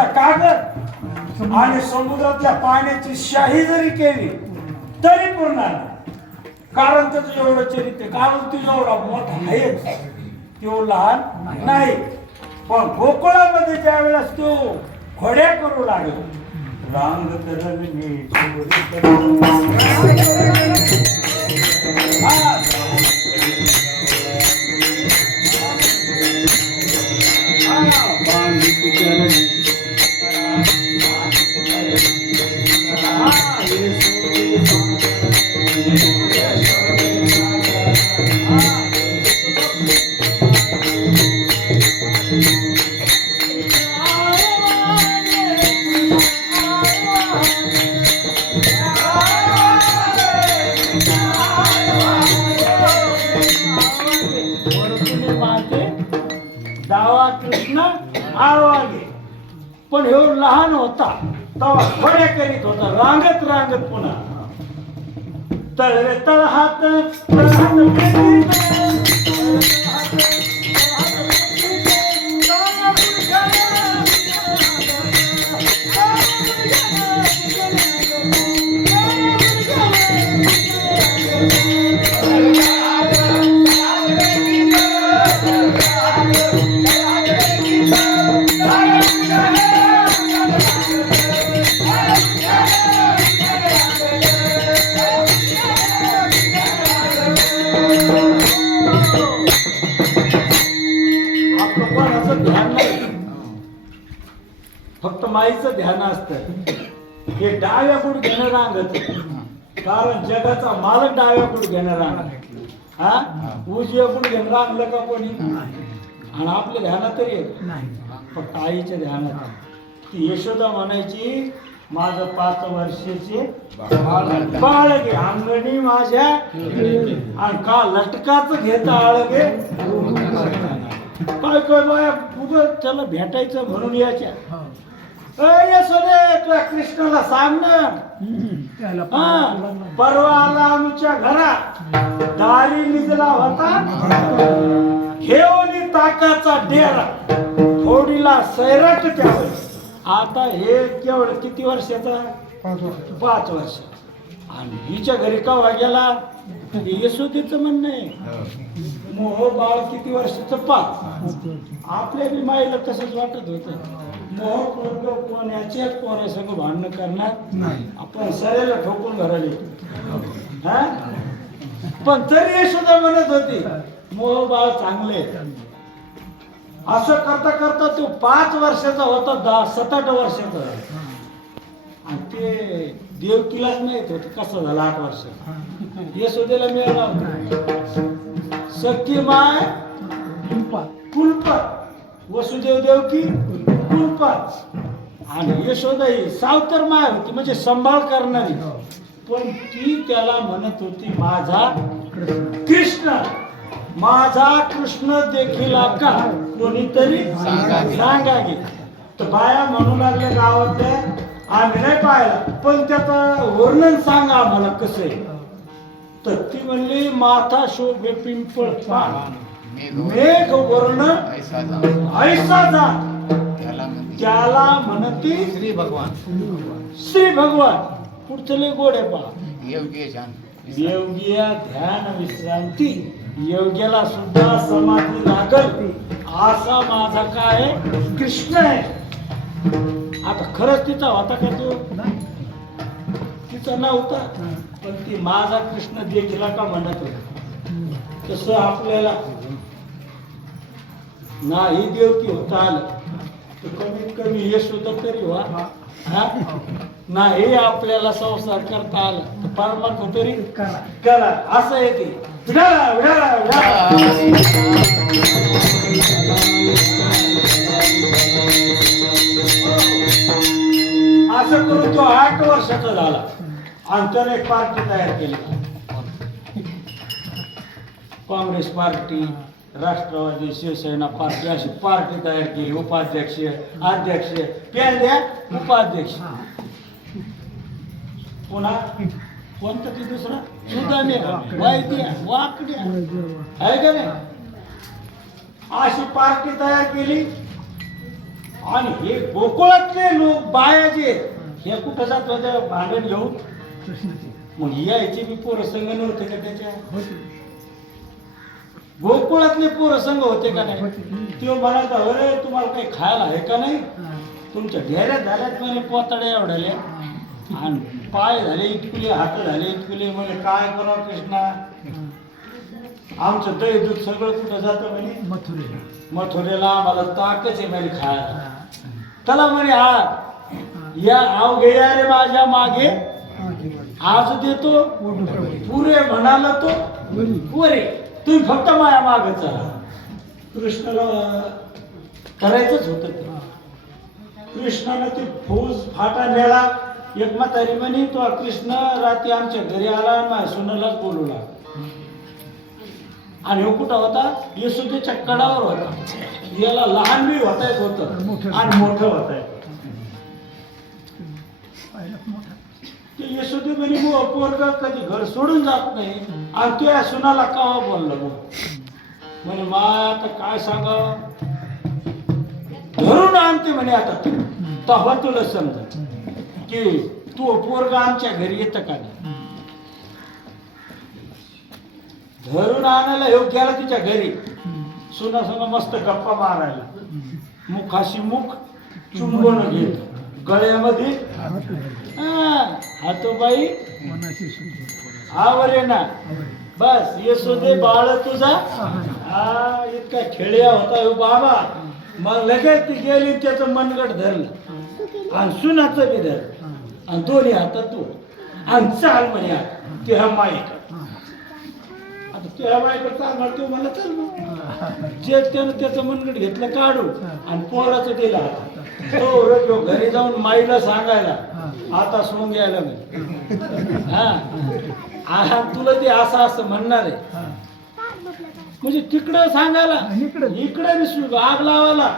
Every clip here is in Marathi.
जमिनीचा कागद आणि समुद्रातल्या पाण्याची शाही जरी केली तरी पुरणार नाही. कारण त्याचं एवढं चरित्र, कारण तुझं एवढा मोठा आहे, तो लहान नाही. पण गोकुळामध्ये ज्या वेळेस तो घोड्या करू लागला, रांग तरंगणे डावा कृष्ण आळवागे. पण हे लहान होता तेव्हा घोड्या करीत होता, रांगत रांगत पुन्हा तळवे तळ हात फक्त माईचं ध्यान असतं. हे डाव्या गुडघ्यानं रांगत, कारण जगाचा मालक डाव्या गुडघ्यानं रांगत. हा उजव्या गुडघ्यानं रांगलं का कोणी? आणि आपल्या ध्यानात तरी येत फक्त आईच्या ध्यानात. ती यशोदा म्हणायची, माझं 5 वर्षाचे बाळगे अंगणी माझ्या, आणि का लटकाच घेता आळगे. काय काय बाया तुझं त्याला भेटायचं म्हणून याच्या यशोदे तुझ्या कृष्णाला सांग ना, परवा आला आमच्या घरात, दारी निजला होता घेऊन ताकाचा डेरा, थोडीला सैराट त्यावर. आता हे केवढं किती वर्षाचा? 5 वर्ष. आणि हिच्या घरी कवा गेला? यशोदेचं म्हणणं आहे मोह बाळ किती वर्षाचं? 5. आपल्या बी माईला तसंच वाटत होतं, मोह कोणाचे पोरासंग भांडणं करणार नाही, आपण सरेला ठोकून घराला येतो. हा पण तरी यशोदा म्हणत होती मोह बाळ चांगले. असं करता करता तो 5 वर्षाचा होता, 7-8 वर्षाचा. आणि ते देवकीलाच माहित होत कसं झालं 8 वर्ष. यशोदेला मिळाला सख्खी माय कुलपत, वसुदेव देवकी कुलपत, आणि यशोदा ही सावतर माय होती, म्हणजे सांभाळ करणारी. पण ती त्याला म्हणत होती माझा कृष्ण, माझा कृष्ण देखील का कोणीतरी सांगा गे. तर बाया म्हणू लागल्या गावातल्या, आम्ही नाही पाहिला, पण त्याचं वर्णन सांगा आम्हाला कसं आहे. तर ती म्हणली माथा शोभे पिंपळ पान, मेघ वर्ण ऐसा जा, त्याला म्हणती श्री भगवान. श्री भगवान पुढचले गोडे पहा, योगिया ध्यान विश्रांती, योग्याला सुद्धा समाधी लागल असा माझा काय कृष्ण आहे. आता खरंच तिचा होता का तो? तिचा नव्हता, पण ती माझा कृष्ण देखील का म्हणत होता. तसं आपल्याला नाही देवकी होता आलं तर कमीत कमी यश होतं तरी व्हा. नाही आपल्याला संसार करता आला तर परमार्थ तरी करा. असं येते असं करून तो 8 वर्षाचा झाला आणि त्याने एक पार्टी तयार केली. काँग्रेस पार्टी, राष्ट्रवादी, शिवसेना पार्टी अशी पार्टी तयार केली. उपाध्यक्ष, अध्यक्ष, पेंड्या, उपाध्यक्ष. पुन्हा कोणतं ती दुसरा सुदामे, वैद्य, वाकड्या आहे का नाही, अशी पार्टी तयार केली. आणि हे गोकुळातले लोक बाया जे हे कुठं जात होत्या भांडण घेऊन मग यायचे बी पोरं संघ नव्हते का त्याच्या गोकुळातले पोरं संघ होते का नाही तो म्हणायचा अरे तुम्हाला काही खायला आहे का नाही तुमच्या ढेऱ्या झाल्यात म्हणे पोताड्या एवढ्याल्या आणि पाय झाले इतकुले हात झाले इतकुले म्हणजे काय करावं कृष्णा आमचं दही दूध सगळं कुठं जातं म्हणे मथुरेला आम्हाला ताकच आहे म्हणे खायला त्याला म्हणे या आव घे रे माझ्या मागे आज देतो पुरे म्हणाला तो पुरे तुम्ही फक्त माझ्या मागे चला कृष्णाला करायचंच होतं ते कृष्णानं ते फौज फाटा नेला एक म्हातारी म्हणे तो कृष्ण रात्री आमच्या घरी आला माझ्या सुनालाच बोलवला आणि हो कुठं होता यशोदेच्या कडावर होता याला लहान बी होता येत होतं आणि मोठं होता येत ते यशोदे म्हणे पोरगा कधी घर सोडून जात नाही आणि तो या सुनाला कावा बोलला म्हणे मा आता काय सांगावं धरून आणते म्हणे आता तेव्हा तुला समजा की तू पोरगा आमच्या घरी येतं का नाही धरून आणायला येऊ गेला तिच्या घरी सुना सुना मस्त गप्पा मारायला मुखाशी मुख चुंबन घेत गळ्यामध्ये हातोबाई आवरे ना बस यशोदे बाळ तुझा हा इतका खेळ्या होता हो बाबा मग लगेच ती गेली त्याचं मनगट धरलं आणि सुनाचं बी धरलं आणि दोन्ही हातात तू आणि चाल म्हणे ते हा माईक आता त्या बायकडे चालणार तो मला चाल जे त्यानं त्याचं मनगट घेतलं काढून आणि पोराचं दिलं हातात तो घरी जाऊन माईला सांगायला आता सोंग यायला हा तुला ते असं असं म्हणणार आहे म्हणजे तिकडं सांगायला इकडे आग लावायला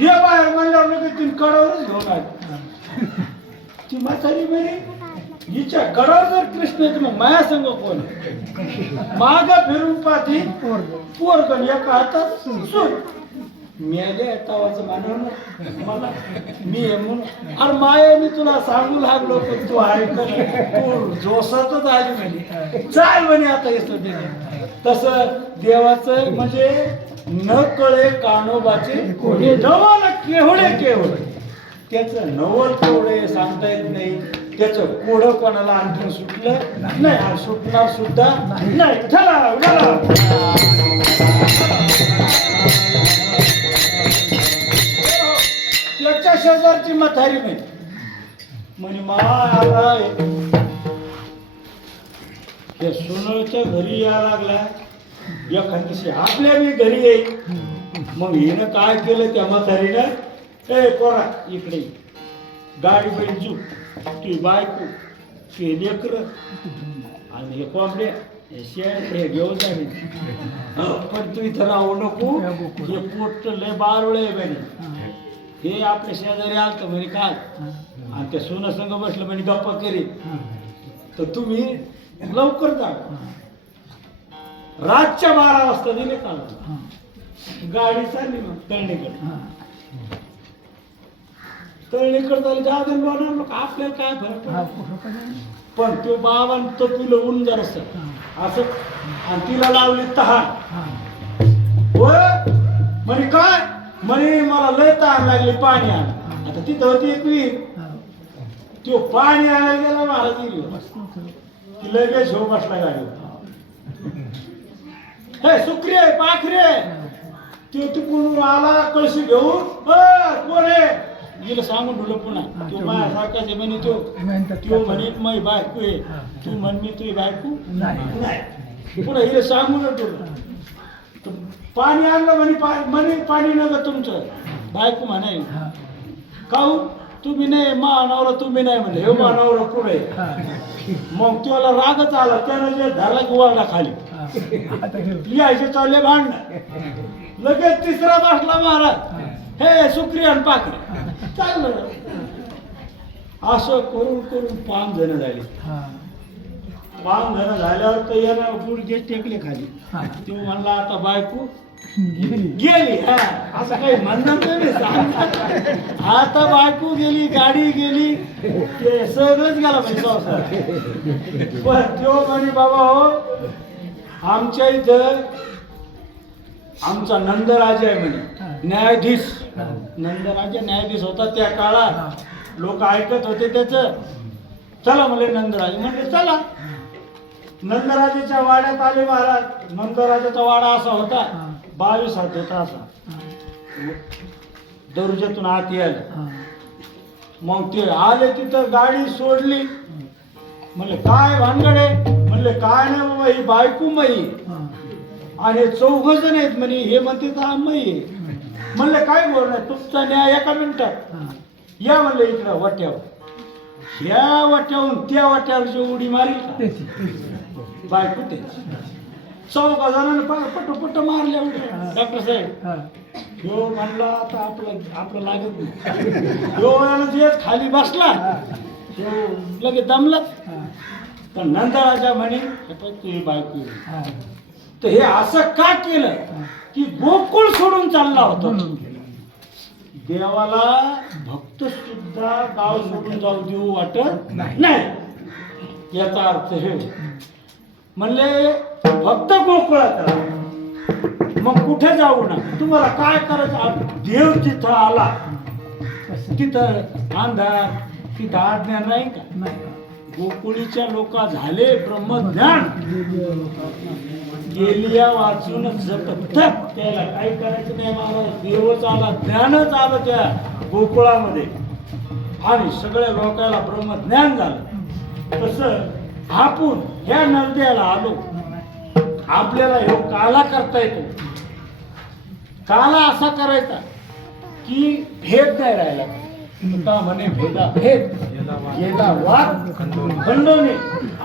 ये बाहेर म्हणल्यावर लगेच तीन कडावरच घेऊन आली ती म्हातारी म्हणे हिच्या गडावर जर कृष्ण येते मग माया संग कोण माग फिरून पाठी पोरगण एका हातात सून मेले तवाचं मानव मला मी म्हणून अरे माये मी तुला सांगू लागलो पण तू ऐक तू जोसातच आली म्हणे चाल म्हणे आता येतो तसं देवाचं म्हणजे न कळे कानोबाचे नवल केवढे त्याचं नवल केवढे सांगता येत नाही त्याचं कोडं कोणाला आणखी सुटलं नाही आणि सुटणार सुद्धा नाही त्याच्या शेजारची म्हातारी नाही म्हणे मा त्या सोनळच्या घरी या लागला एखादी आपल्या मी घरी येईल मग हिनं काय केलं त्या म्हातारीनं ए पोरा इकडे गाडी बैल जू ती बायको ते लेकर आणि हे कोंबड्या हे घेऊन जाईल पण तू इथं राहू नको हे पोट लय बारवळे म्हणे हे आपल्या शेजारी आलतं म्हणे काय आणि त्या सोना संघ बसलं म्हणे गप्पा करीत तर तुम्ही लवकर जा रातच्या 12 वाजता दिले काल गाडी चालली मग तळणीकडे झाली जागरण बनवलं आपल्याला काय फरक पण तो बाबा तो तुला ऊन जर असं आणि तिला लावली तहान म्हणे काय म्हणे मला लय तहान लागली पाणी आण आता तिथं होती एक विहीर तो पाणी आणायला गेला महाराज ती लगेच झोप बसला गाडी हे सुक्रिय पाखरे तो तिकडून आला कळशी घेऊन कोण आहे गेलं सांगून ठेवलं पुन्हा तो माझ्या सारखाच म्हणे तो म्हणे माझी बायको आहे तू म्हण मी तुझी बायको नाही पुन्हा हिला सांगून ठेवलं पाणी आणलं म्हणे पाणी नका तुमचं बायको म्हणाय काहू तुम्ही नाही मानावरा तुम्ही नाही म्हणे हे मानावरा पुढे मग त्याला रागच आला त्यानं जे धरला की वाढला खाली यायचे चालले भांडणं लगेच तिसरा बसला महाराज हे सुक्रिया पाखरे चाललं असं करून 5 जण झाले पाहुणं झाल्यावर तर यानं गुडघे टेकले खाली. तो म्हणला आता बायको गेली. हा असं काही म्हणणं नाही सांगतात. आता बायको गेली, गाडी गेली, ते सगळंच गेला म्हणजे संसार. पण तो म्हणे बाबा हो, आमच्या इथं आमचा नंदराजा आहे म्हणे, न्यायाधीश. नंदराजा न्यायाधीश होता त्या काळात. लोक ऐकत होते त्याचं. चला म्हणले नंदराजे. म्हणले चला. नंदराजाच्या वाड्यात आले महाराज. नंदराजाचा वाडा असा होता, 22 हात होता असा. दरुजातून आत यायला. मग ते आले तिथं, गाडी सोडली. म्हणले काय भानगडे? म्हणले काय नाही बाबा, ही बायको मई आणि 4 जण आहेत म्हणे. हे म्हणते तर मई आहे. म्हणले काय बोल नाही, तुमचा न्याय एका मिनिटात. या म्हणले इकडं वाट्यावर. ह्या वाट्यावरून त्या वाट्यावरची उडी मारली का बायको ते. 4 जणांना पटोपट मारल्या उड्या. डॉक्टर साहेब ह्यो म्हणला आता आपलं लागत नाही. ह्यो जे खाली बसला लगेच दमलाच. पण नंदराजा म्हणे तुझी बायको. तर हे असं का केलं की गोकुळ सोडून चालला होता. देवाला भक्त सुद्धा गाव सोडून जाऊ देऊ वाटत नाही. याचा अर्थ हे म्हणले फक्त गोकुळात राहा, मग कुठे जाऊ नका. तुम्हाला काय करायचं, देव तिथं आला तिथं अंधार, तिथं आज्ञा नाही का. गोकुळीच्या लोक झाले ब्रह्मज्ञान. गेलिया वाचून जपत त्याला काही करायचं नाही. मला देवच आला, ज्ञानच आलं त्या गोकुळामध्ये आणि सगळ्या लोकांना ब्रह्मज्ञान झालं. तसं आपण ह्या नरद्याला आलो. आपल्याला ह्यो काला करता येतो. काला असा करायचा की भेद नाही राहिला. तुका म्हणे भेदा भेद, गेला वाद खंडोने,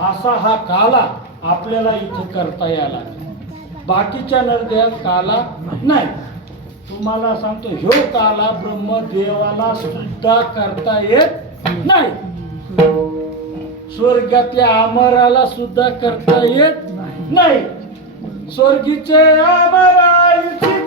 असा हा काला आपल्याला इथं करता यायला. बाकीच्या नरद्यात काला नाही. तुम्हाला सांगतो ह्यो काला ब्रह्मदेवाला सुद्धा करता येत नाही. स्वर्गातल्या अमराला सुद्धा करता येत नाही. स्वर्गीचे अमराईची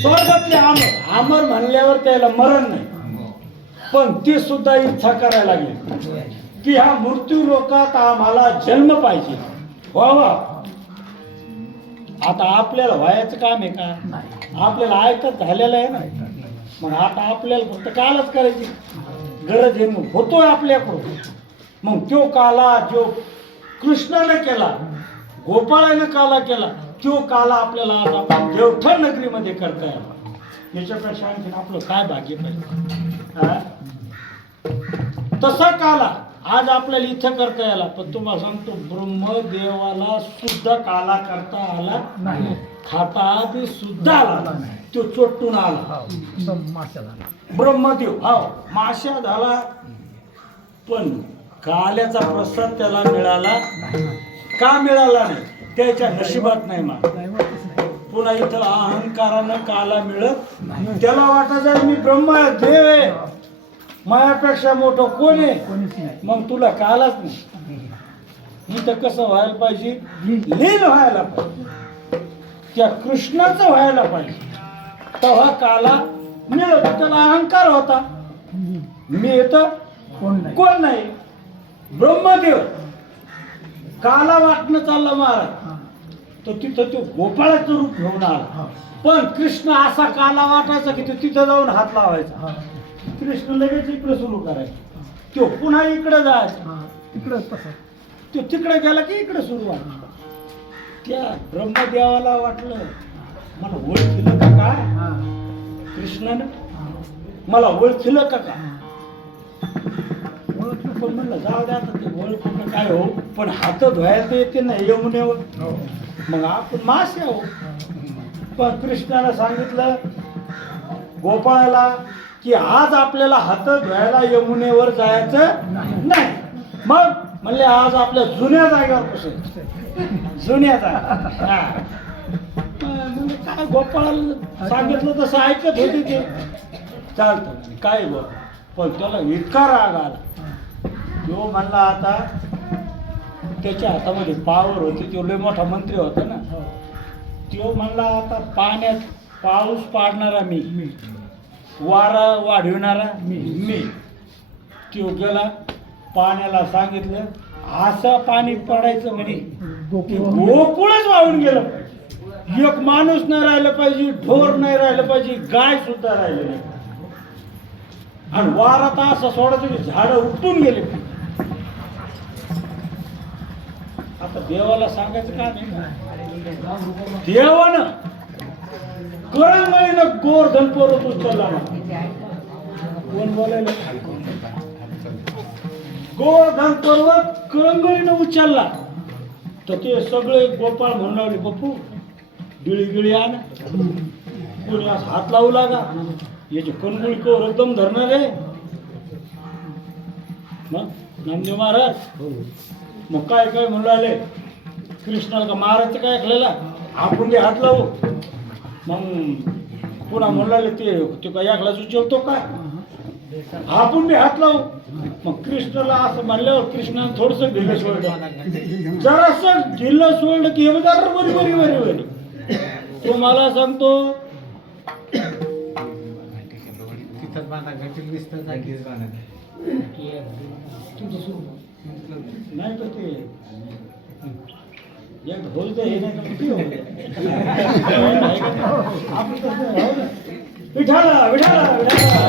स्वर्गातले अमर म्हणल्यावर त्याला मरण नाही. पण ती सुद्धा इच्छा करायला लागली की ह्या मृत्यू लोकात आम्हाला जन्म पाहिजे व्हावा. आता आपल्याला व्हायचं काम आहे का? आपल्याला ऐकत झालेलं आहे ना. मग आता आपल्याला फक्त कालच करायची गरज आहे. मग होतोय आपल्याकडून. मग तो काला जो कृष्णाने केला, गोपाळाने काला केला, तो काला आपल्याला आज आपण देवठण नगरीमध्ये करता यावा. याच्यापेक्षा आणखी आपलं काय भाग्य पाहिजे. तसा काला आज आपल्याला इथं करता याला. पण तुम्हाला सांगतो ब्रह्मदेवाला सुद्धा काला करता आला नाही. खाता बी सुद्धा आला. तो चोटून आला. ब्रह्मदेव हा माश्या झाला. पण काल्याचा प्रसाद त्याला मिळाला का? मिळाला नाही. त्याच्या नशिबात नाही. पुन्हा इथं अहंकारानं काला मिळत. त्याला वाटायचं मी ब्रह्म देव आहे, माझ्यापेक्षा मोठं कोण आहे. मग तुला कालाच नाही. इथं कसं व्हायला पाहिजे? लीन व्हायला पाहिजे. त्या कृष्णाचं व्हायला पाहिजे. तेव्हा काला मिळत. त्याला अहंकार होता, मी येतं कोण नाही. ब्रह्मदेव काला वाटणं चालला महाराज. तो तिथं तो गोपाळाचं रूप घेऊन आला. पण कृष्ण असा काला वाटायचा की तो तिथं जाऊन हात लावायचा. कृष्ण लगेच इकडे सुरू करायचं. तो पुन्हा इकडे जायचा. तो तिकडे गेला की इकडे सुरू व्हायचं. त्या ब्रह्मदेवाला वाटलं मला ओळखीलं का काय कृष्णानं, मला ओळखीलं का काय. ओळखलं पण म्हणलं जाऊ द्या आता ते ओळखलं काय हो, पण हात धुवायला येते ना यमुनेवर. मग आपण मासे आहो. पण कृष्णाला सांगितलं गोपाळाला की आज आपल्याला हात धुवायला यमुनेवर जायचं नाही. मग म्हणले आज आपल्या जुन्या जागेवर बसायचं, जुन्या जागा. हा. म्हणजे काय गोपाळाला सांगितलं तसं ऐकत होते ते. चालतं काय बघ, पण त्याला इतका राग आला. तो म्हणला आता त्याच्या हातामध्ये पावर होती, तो लय मोठा मंत्री होता ना. तो म्हणला आता पाण्यात पाऊस पाडणारा मी, वारा वाढविणारा मी. तो गेला पाण्याला सांगितलं असं पाणी पडायचं म्हणे की गोकुळच वाहून गेलं पाहिजे. एक माणूस नाही राहिलं पाहिजे, ढोर नाही राहिलं पाहिजे, गाय सुद्धा राहिलं नाही. आणि वारा तर असं सोडायचं की झाडं उपटून गेले. आता देवाला सांगायचं का नाही, देवानं कळंगळीनं गोवर्धन पर्वत उचलला. कोण बोलायला? गोवर्धन पर्वत कळंगळीनं उचलला. तर ते सगळे गोपाळ म्हणून लावले, बापू गिळी गिळी आण. कोणी असं हात लावू लागा, याची कणगुळी कवर एकदम धरणार आहे. मग नामदेव महाराज मग काय काय म्हणून आले, कृष्णाला का महाराजचं काय ऐकलेला, आपण बी हात लावू. मग पुन्हा म्हणून ते काय ऐकलाच उचलतो का, आपण बी हात लावू. मग कृष्णाला असं म्हणल्यावर कृष्णानं थोडंसं ढिलं सोडलं, जरासं ढिलं सोडलं की हे जरा बरी बरी बरी बरी. तो मला सांगतो नाही तर ते एक ढोल तर हे नाही तर किती होईल. आपण तसं विठाला विठाला विठाला.